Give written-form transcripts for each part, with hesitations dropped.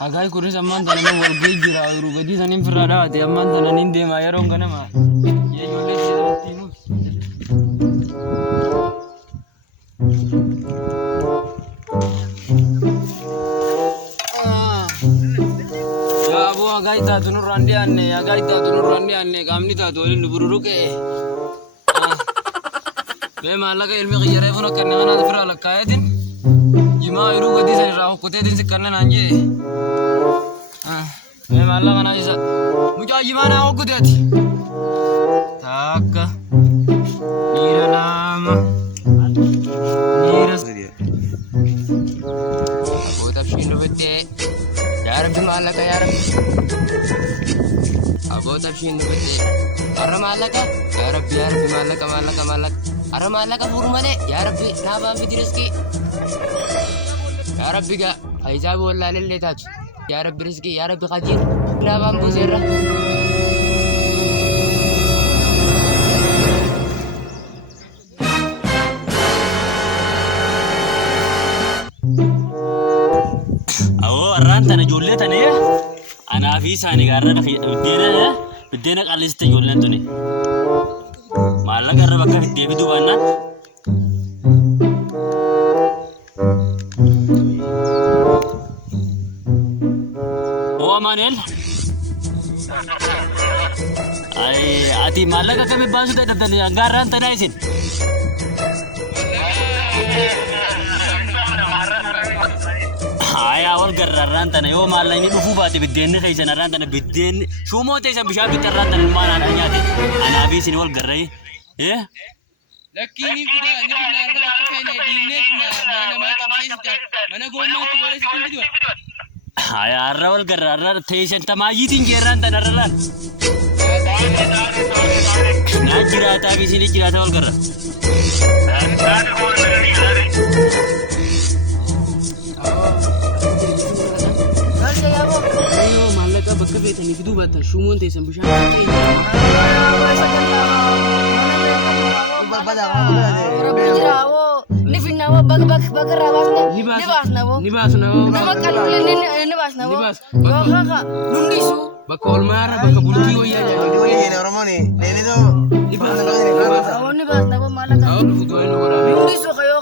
Hagai kuris amman tanama walgay jira rugadi sanin firada ate amman tananin dema yaron ganama ye jolle timus ya abu hagai ta tunur randi anne kamni ta to lin bururuke be malaga ilmi khiyare funa kanna ana fira lakayatin jima rugadi sanin rahu kutetin sikanna nanje मैं माला का ना इसा मुझे आज माना हो कुछ ऐसी ताका नीरा नाम नीरा वो तब शीनो बच्चे यार भी माला का यार अब वो तब शीनो बच्चे अरे माला का यार भी माला का अरे माला का फुर्मने यार भी ना बाप भी दिरस की यार भी क्या ऐसा बोल लाने लेता يا رب رزقي يا رب قدير لا بامبو زيرة أوه الرانت أنا جولتني أنا في ثاني قرر بدينا قلست جولتني ما الله قرر بكا في الدبي دوبانا Manel, ay ati malaga kami baso tayo tani anggaran tayo isin. Ay awal gararan tayo yo malay ni dufu bati bidden kay sanaran tayo bidden sumo tayo sa bishabi taran tayo mana nanya tayo anabi sini wal garay, eh? Lakini kita ni kita nak pakai ni dinet mana mana goma tu boleh sikit juga. Ay arrawal garrar teeshan tamayitiin geerran tanarran na jiraata bisini jiraata wal garra ayo malaka bakka beetani fidu batta shumon teeshan bishaan Nifina wa bag rawasne nibasna wo nama kalule nibasna wo yo kaka lundisu bakol mara bakka bulti wo ya ni romoni nene do nibasna wo malaka lundisu kayo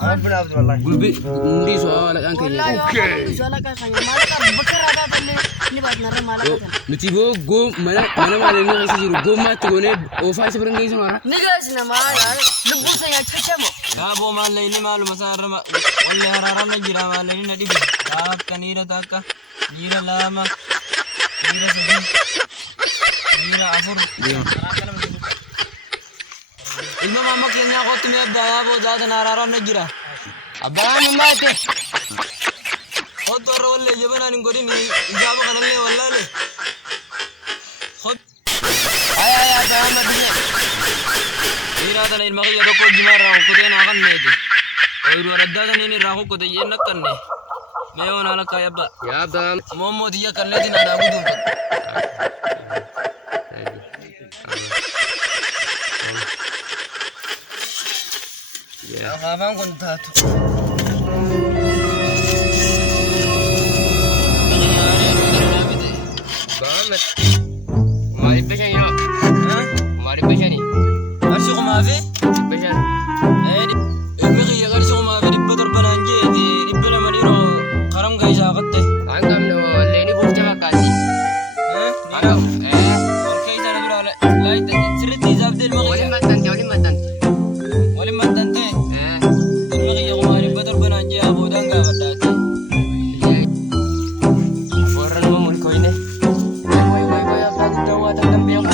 gulbi lundisu ala kan kay lundisu ala kan kay malaka bakka rawasne nibasna ra malaka mitibo go mana male ni asiru go mat gone ofa sebrang ngi sumara nigasna mala lubu saya chachamo Gabo malah ini malu masar oleh hararan jira malah ini nadi tak kanira taka jira lama jira sedih jira afur ilmu mama kenya ko tumhe daya bo jada hararan jira aban mate hotor olle jebana ni gori ni jabo kanalle wallahi khod aya sama dia Ira tan ilma kiya ko jimara ko te na kan nedi oiru radda tan ni raho ko te yen nakanne me ona la kaya ba ya dam mommo diya kalle din ada gudu ya kapan kon tatu banget mari pesan yo mari pesan ni Arsi ko maafi? Besan. Miki ya arsi ko maafi di betor bananje di bela maniro karam kay sa katte. Angam no leni burte makati. Angam okay sa na dura light sirti zabdel maki. Wali matante. Miki ya ko maafi betor bananje abo danga wadati. Foran mo mul ko ine. Way apa tawa tatambiang.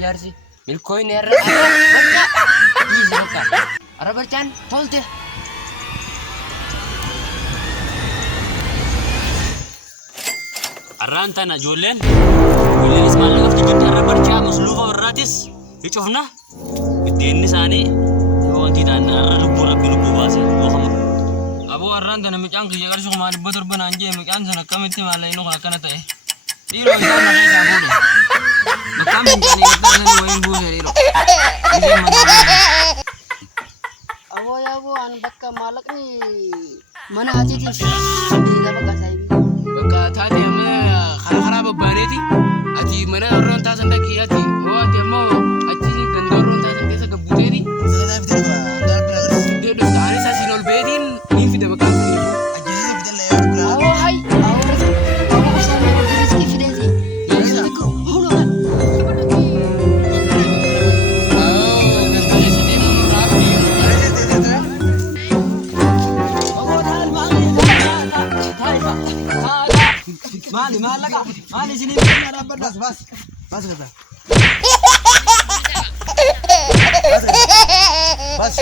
Jarsi milkoin erra izaka arabarchan tolte arrantana jolen ismail lagaf jigin arabarcha musluqa warratis ichofna bideni sani wonti dan lubu rabbi lubu basi wakama abo arrantana micang kiya garsu ma betor bananje mican sana kamiti malai no kana tae iro isana kaya bodo Kami kan ini kita ni wain bu sendiri. Abo ya bu an bakka malak ni mana hati ti diga bakka sahibi bakka taate amma khara babbaneeti ati mana orron taasan dhaqi ati ati ammoo achi ganda orron taasan keessa gabbuteeti deedo taane isaa siin ol beetiin niin fida bakka abo hay abo sana riski fideti yasidiku hulo Mali sini ada bas kata. Bas.